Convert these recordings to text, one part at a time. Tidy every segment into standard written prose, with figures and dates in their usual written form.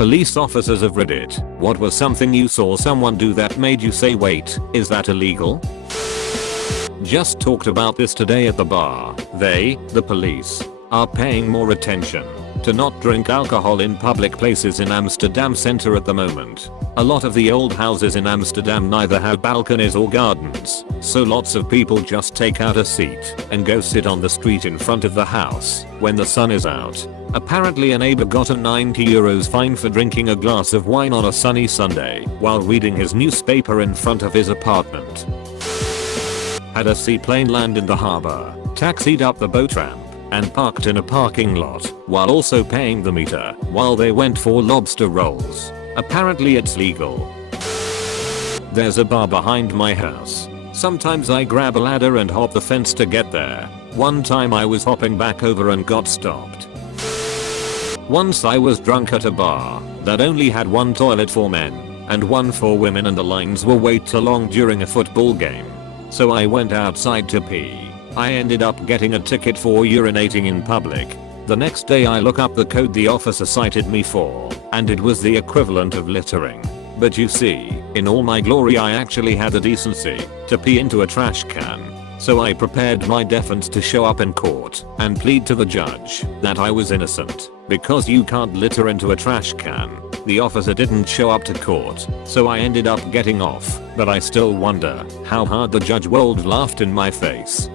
Police officers of Reddit, what was something you saw someone do that made you say wait, is that illegal? Just talked about this today at the bar. They, the police, are paying more attention to not drink alcohol in public places in Amsterdam center at the moment. A lot of the old houses in Amsterdam neither have balconies or gardens, so lots of people just take out a seat and go sit on the street in front of the house when the sun is out. Apparently a neighbor got a €90 fine for drinking a glass of wine on a sunny Sunday while reading his newspaper in front of his apartment. Had a seaplane land in the harbor, taxied up the boat ramp, and parked in a parking lot while also paying the meter while they went for lobster rolls. Apparently it's legal. There's a bar behind my house. Sometimes I grab a ladder and hop the fence to get there. One time I was hopping back over and got stopped. Once I was drunk at a bar that only had one toilet for men and one for women, and the lines were way too long during a football game. So I went outside to pee. I ended up getting a ticket for urinating in public. The next day I look up the code the officer cited me for, and it was the equivalent of littering. But you see, in all my glory I actually had the decency to pee into a trash can. So I prepared my defense to show up in court and plead to the judge that I was innocent because you can't litter into a trash can. The officer didn't show up to court, so I ended up getting off, but I still wonder how hard the judge rolled laughed in my face.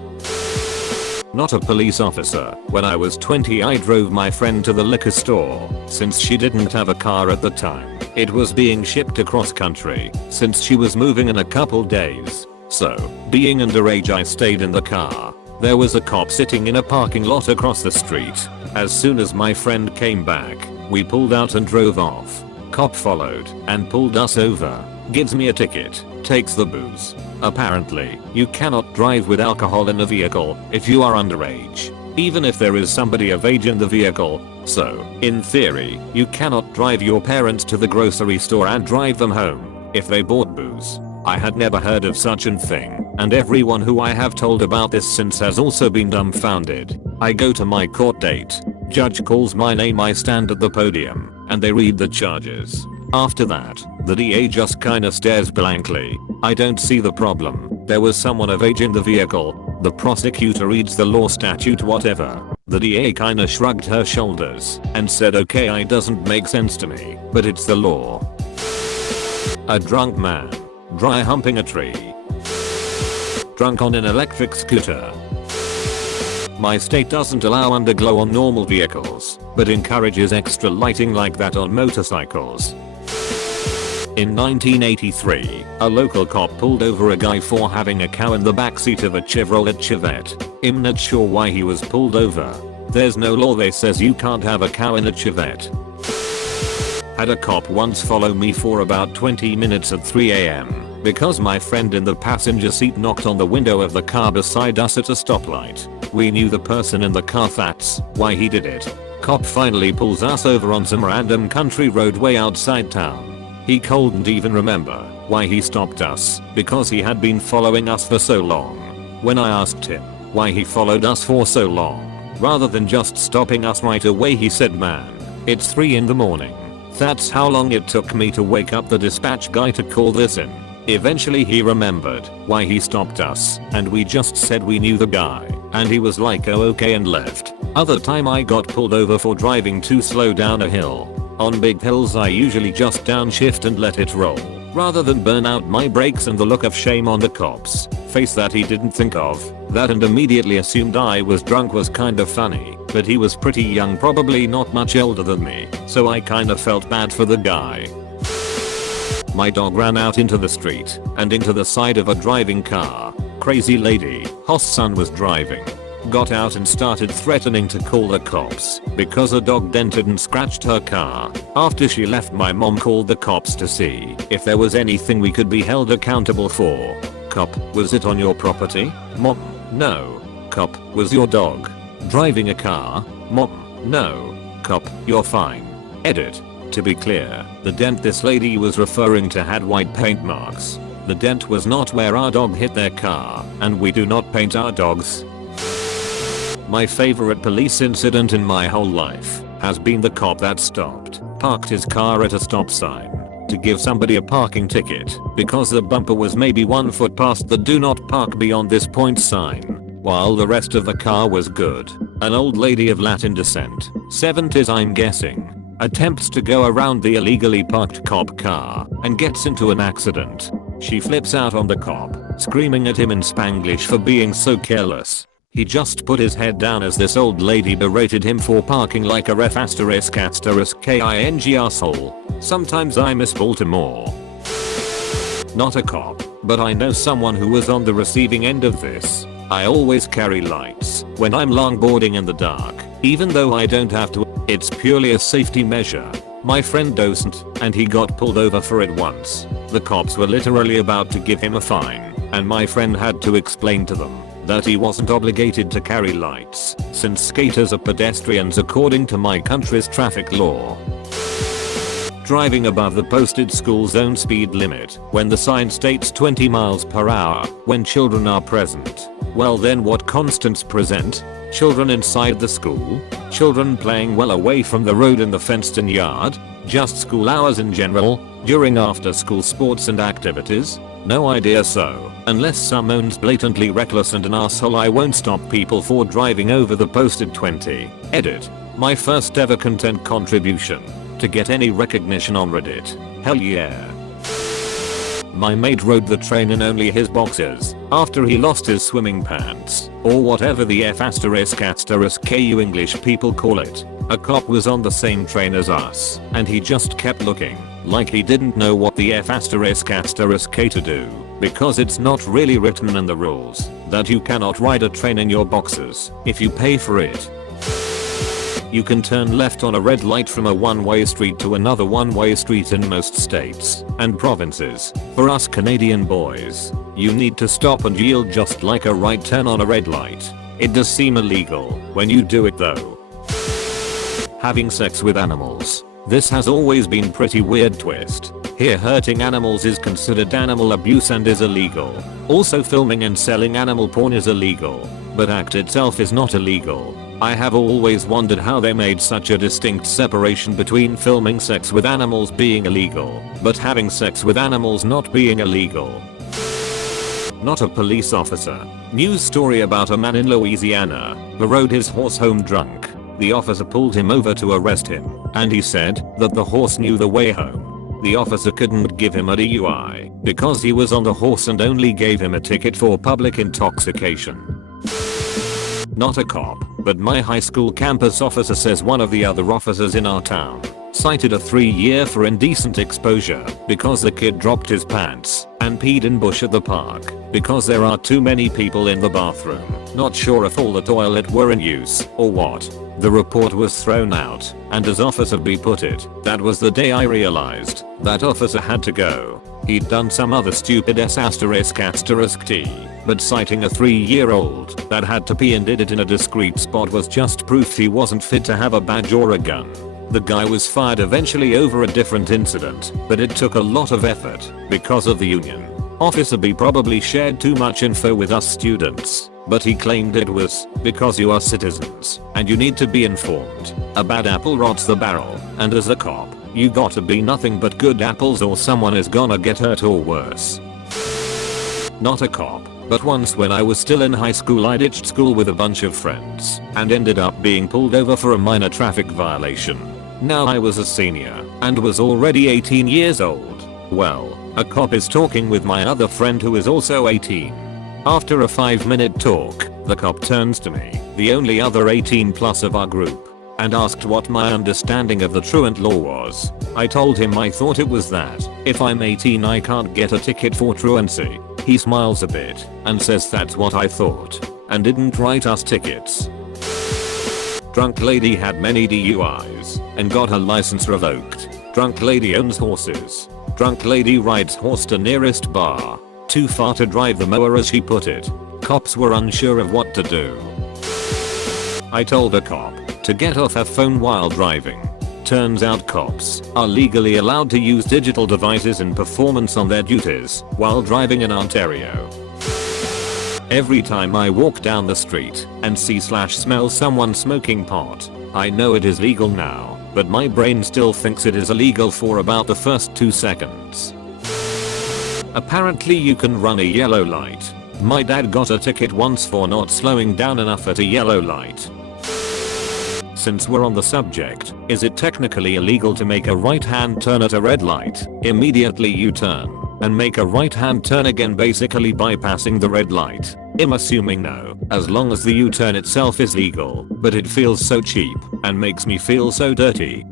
Not a police officer. When I was 20 I drove my friend to the liquor store since she didn't have a car at the time. It was being shipped across country since she was moving in a couple days. So, being underage I stayed in the car. There was a cop sitting in a parking lot across the street. As soon as my friend came back, we pulled out and drove off. Cop followed and pulled us over. Gives me a ticket, takes the booze. Apparently, you cannot drive with alcohol in a vehicle if you are underage, even if there is somebody of age in the vehicle. So, in theory, you cannot drive your parents to the grocery store and drive them home if they bought booze. I had never heard of such a thing, and everyone who I have told about this since has also been dumbfounded. I go to my court date. Judge calls my name, I stand at the podium, and they read the charges. After that, the DA just kinda stares blankly. I don't see the problem. There was someone of age in the vehicle. The prosecutor reads the law, statute, whatever. The DA kinda shrugged her shoulders and said okay, it doesn't make sense to me, but it's the law. A drunk man dry humping a tree. Drunk on an electric scooter. My state doesn't allow underglow on normal vehicles, but encourages extra lighting like that on motorcycles. In 1983, a local cop pulled over a guy for having a cow in the backseat of a Chevrolet Chevette. I'm not sure why he was pulled over. There's no law that says you can't have a cow in a Chevette. Had a cop once follow me for about 20 minutes at 3 AM because my friend in the passenger seat knocked on the window of the car beside us at a stoplight. We knew the person in the car, that's why he did it. Cop finally pulls us over on some random country roadway outside town. He couldn't even remember why he stopped us because he had been following us for so long. When I asked him why he followed us for so long, rather than just stopping us right away, he said, "Man, it's 3 in the morning. That's how long it took me to wake up the dispatch guy to call this in." Eventually he remembered why he stopped us, and we just said we knew the guy, and he was like oh okay and left. Other time I got pulled over for driving too slow down a hill. On big hills I usually just downshift and let it roll, rather than burn out my brakes, and the look of shame on the cop's face that he didn't think of that and immediately assumed I was drunk was kind of funny, but he was pretty young, probably not much older than me, so I kinda felt bad for the guy. My dog ran out into the street and into the side of a driving car. Crazy lady, whose son was driving, got out and started threatening to call the cops because a dog dented and scratched her car. After she left, my mom called the cops to see if there was anything we could be held accountable for. Cop, was it on your property? Mom, no. Cop, was your dog driving a car? Mom, no. Cop, you're fine. Edit. To be clear, the dent this lady was referring to had white paint marks. The dent was not where our dog hit their car, and we do not paint our dogs. My favorite police incident in my whole life has been the cop that stopped parked his car at a stop sign to give somebody a parking ticket because the bumper was maybe 1 foot past the do not park beyond this point sign, while the rest of the car was good. An old lady of Latin descent, 70s I'm guessing, attempts to go around the illegally parked cop car and gets into an accident. She flips out on the cop, screaming at him in Spanglish for being so careless. He just put his head down as this old lady berated him for parking like a ref **king asshole. Sometimes I miss Baltimore. Not a cop, but I know someone who was on the receiving end of this. I always carry lights when I'm longboarding in the dark, even though I don't have to. It's purely a safety measure. My friend doesn't, and he got pulled over for it once. The cops were literally about to give him a fine, and my friend had to explain to them that he wasn't obligated to carry lights, since skaters are pedestrians according to my country's traffic law. Driving above the posted school zone speed limit when the sign states 20 miles per hour when children are present. Well then what constants present? Children inside the school? Children playing well away from the road in the fenced-in yard? Just school hours in general? During after-school sports and activities? No idea. So, unless someone's blatantly reckless and an asshole, I won't stop people for driving over the posted 20. Edit. My first ever content contribution to get any recognition on Reddit. Hell yeah. My mate rode the train in only his boxers after he lost his swimming pants, or whatever the F***ku English people call it. A cop was on the same train as us, and he just kept looking like he didn't know what the F***k to do, because it's not really written in the rules that you cannot ride a train in your boxers if you pay for it. You can turn left on a red light from a one-way street to another one-way street in most states and provinces. For us Canadian boys, you need to stop and yield just like a right turn on a red light. It does seem illegal when you do it though. Having sex with animals. This has always been pretty weird twist. Here hurting animals is considered animal abuse and is illegal. Also filming and selling animal porn is illegal, but act itself is not illegal. I have always wondered how they made such a distinct separation between filming sex with animals being illegal, but having sex with animals not being illegal. Not a police officer. News story about a man in Louisiana who rode his horse home drunk. The officer pulled him over to arrest him, and he said that the horse knew the way home. The officer couldn't give him a DUI because he was on the horse and only gave him a ticket for public intoxication. Not a cop, but my high school campus officer says one of the other officers in our town cited a 3-year for indecent exposure because the kid dropped his pants and peed in bush at the park because there are too many people in the bathroom. Not sure if all the toilet were in use or what. The report was thrown out, and as Officer B put it, that was the day I realized that officer had to go. He'd done some other stupid ***T, but citing a 3-year-old that had to pee and did it in a discreet spot was just proof he wasn't fit to have a badge or a gun. The guy was fired eventually over a different incident, but it took a lot of effort because of the union. Officer B probably shared too much info with us students, but he claimed it was because you are citizens and you need to be informed. A bad apple rots the barrel, and as a cop, you gotta be nothing but good apples or someone is gonna get hurt or worse. Not a cop, but once when I was still in high school I ditched school with a bunch of friends and ended up being pulled over for a minor traffic violation. Now I was a senior and was already 18 years old. Well, a cop is talking with my other friend who is also 18. After a 5-minute talk, the cop turns to me, the only other 18 plus of our group, and asked what my understanding of the truant law was. I told him I thought it was that if I'm 18 I can't get a ticket for truancy. He smiles a bit and says that's what I thought and didn't write us tickets. Drunk lady had many DUIs and got her license revoked. Drunk lady owns horses. Drunk lady rides horse to nearest bar. Too far to drive the mower as she put it. Cops were unsure of what to do. I told a cop to get off her phone while driving. Turns out cops are legally allowed to use digital devices in performance on their duties while driving in Ontario. Every time I walk down the street and see/smell someone smoking pot, I know it is legal now. but my brain still thinks it is illegal for about the first 2 seconds. Apparently you can run a yellow light. My dad got a ticket once for not slowing down enough at a yellow light. Since we're on the subject, is it technically illegal to make a right hand turn at a red light, immediately U-turn, and make a right hand turn again, basically bypassing the red light? I'm assuming no, as long as the U-turn itself is legal, but it feels so cheap and makes me feel so dirty.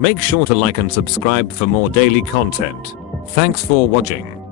Make sure to like and subscribe for more daily content. Thanks for watching.